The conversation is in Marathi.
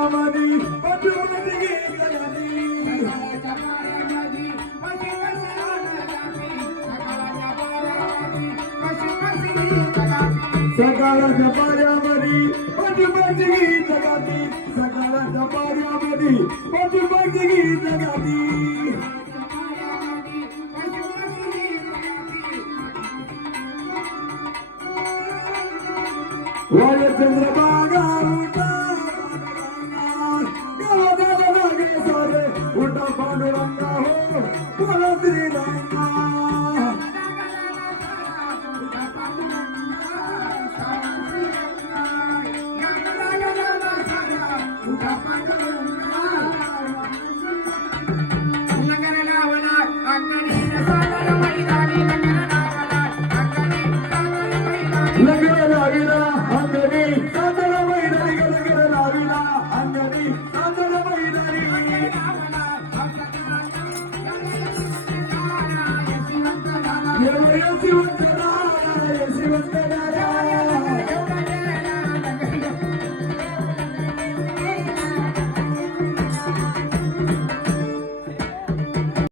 पाऱ्यामधी पटवून गीत गाती सकाळच्या पाऱ्यामधी पटवून गीत गाती सकाळच्या पाऱ्यामधी पटवून गीत गाती वाय चंद्रभागा उठा पांडुरंगा हो बोला श्रीरंगा शिवंत